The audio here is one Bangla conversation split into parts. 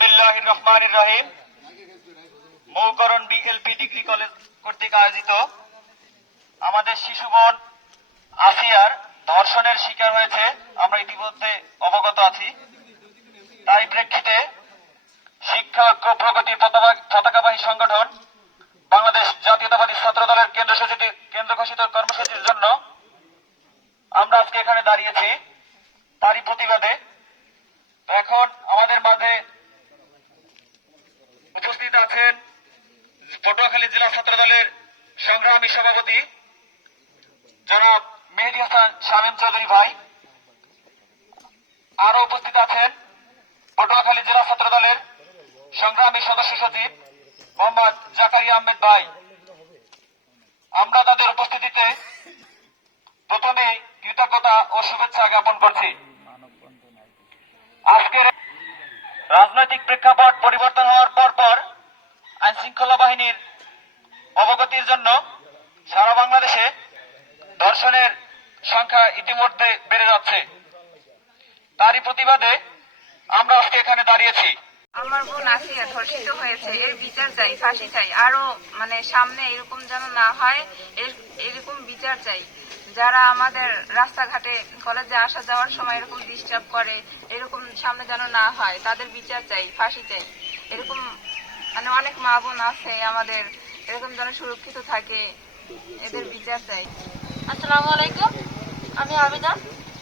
বিসমিল্লাহ রহমান রহিম। মৌকরণ বিএলপি ডিগ্রি কলেজ কর্তৃক আয়োজিত। আমাদের শিশু বোন আসিয়ার ধর্ষণের শিকার হয়েছে। আমরা ইতিমধ্যে অবগত আছি। তাই প্রেক্ষিতে শিক্ষা ঐক্য প্রগতি পতাকাবাহী সংগঠন বাংলাদেশ জাতীয়তাবাদী ছাত্র দলের কেন্দ্র সূচিত কেন্দ্র ঘোষিত কর্মসূচির জন্য আমরা আজকে এখানে দাঁড়িয়েছি। তারই প্রতিবাদে। এখন আমাদের মাঝে উপস্থিত আছেন পটুয়াখালী জেলা ছাত্র দলের সংগ্রামী সভাপতি জনাব মেহেদি হাসান শামীম চৌধুরী ভাই। আরও উপস্থিত আছেন পটুয়াখালী জেলা ছাত্র দলের সংগ্রামী সদস্য সচিব মোহাম্মদ জাকারিয়া আহমেদ ভাই। আমরা তাদের উপস্থিতিতে প্রথমে কৃতজ্ঞতা ও শুভেচ্ছা জ্ঞাপন করছি। আজকের রাজনৈতিক প্রেক্ষাপট পরিবর্তন হওয়ার পর অবগতির জন্য সারা বাংলাদেশে ধর্ষণের সংখ্যা ইতিমধ্যে বেড়ে যাচ্ছে। তারই প্রতিবাদে আমরা আজকে এখানে দাঁড়িয়েছি। আমার বোন আসিয়া ধর্ষিত হয়েছে, এর বিচার চাই, ফাঁসি চাই। আরও মানে সামনে এরকম যেন না হয় এরকম বিচার চাই। যারা আমাদের রাস্তাঘাটে কলেজে আসা যাওয়ার সময় এরকম ডিস্টার্ব করে, এরকম সামনে যেন না হয়, তাদের বিচার চাই, ফাঁসি চাই। এরকম মানে অনেক মা বোন আছে আমাদের এরকম যেন সুরক্ষিত থাকে, এদের বিচার চাই। আসসালামু আলাইকুম। আমি আবিদা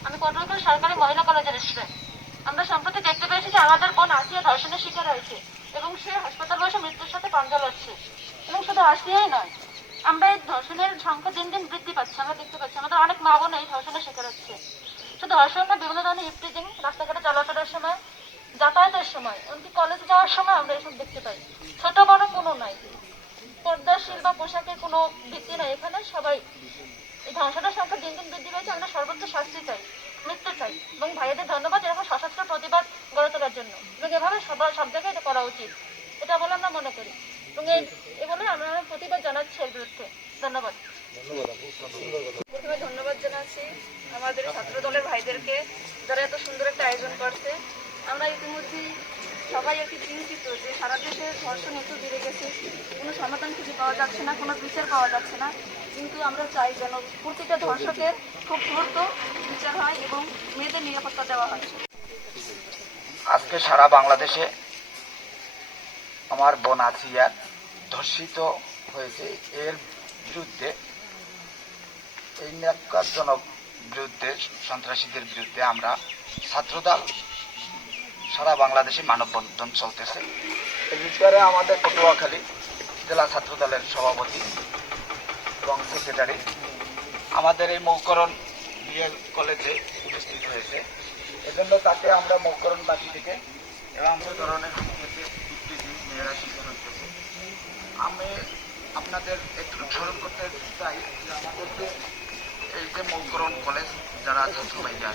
আমি পটুয়াখালী সরকারি মহিলা কলেজের স্টুডেন্ট আমরা সম্প্রতি দেখতে পেয়েছি যে আমাদের বোন আসিয়া ধর্ষণের শিকার হয়েছে এবং সে হাসপাতাল বসে মৃত্যুর সাথে পাঞ্জা লড়ছে এবং শুধু আসিয়াই নয়, আমরা এই ধর্ষণের সংখ্যা দিন দিন বৃদ্ধি পাচ্ছে। আমরা দেখতে পাচ্ছি, আমাদের অনেক মা বোন এই ধর্ষণের শিকার হচ্ছে। শুধু ধর্ষণ না বিভিন্ন ধরনের ইফটিজিং, রাস্তাঘাটে চলাচলের সময়, যাতায়াতের সময়, এমনকি কলেজে যাওয়ার সময় আমরা এসব দেখতে পাই। ছোট বড় কোনো নাই। পর্দাশীল বা পোশাকের কোনো ভিত্তি নাই। এখানে সবাই এই ধ্বংসটার সংখ্যা দিন দিন বৃদ্ধি পেয়েছে। আমরা সর্বোচ্চ শাস্তি চাই, মৃত্যু চাই। এবং ভাইয়াদের ধন্যবাদ এরকম সশস্ত্র প্রতিবাদ গড়ে তোলার জন্য। এবং এভাবে সবার সব জায়গায় এটা করা উচিত। এটা বলে আমরা মনে করি। এবং এই এ বলে আমরা প্রতিবাদ জানাচ্ছি এর বিরুদ্ধে। ধন্যবাদ। প্রথমে ধন্যবাদ জানাচ্ছি আমাদের ছাত্র দলের ভাইদেরকে। যারা এত সুন্দর একটা আয়োজন করছে। আমরা ইতিমধ্যেই সবাই আর চিন্তিত যে সারা দেশে ধর্ষণ একটু বেড়ে গেছে, কোনো সমাধান খুঁজে পাওয়া যাচ্ছে না, কোনো বিচার পাওয়া যাচ্ছে না। কিন্তু আমরা চাই যেন প্রতিটা ধর্ষকের খুব দ্রুত বিচার হয় এবং মেয়েদের নিরাপত্তা দেওয়া হয়। আজকে সারা বাংলাদেশে আমার বোন আসিয়া ধর্ষিত হয়েছে। এর বিরুদ্ধে এই ন্যাক্কারজনক বিরুদ্ধে, সন্ত্রাসীদের বিরুদ্ধে আমরা ছাত্রদল সারা বাংলাদেশে মানববন্ধন চলতেছে। এই আমাদের পটুয়াখালী জেলা ছাত্রদলের সভাপতি এবং সেক্রেটারি আমাদের এই মৌকরণ বিএল কলেজে উপস্থিত হয়েছে। এজন্য তাকে আমরা মৌকরণবাসী থেকে এবং ধরনের আমি আপনাদের একটু স্মরণ করতে চাই যে আমাদেরকে এই যে মৌকরণ কলেজ যারা ছাত্র ভাইয়া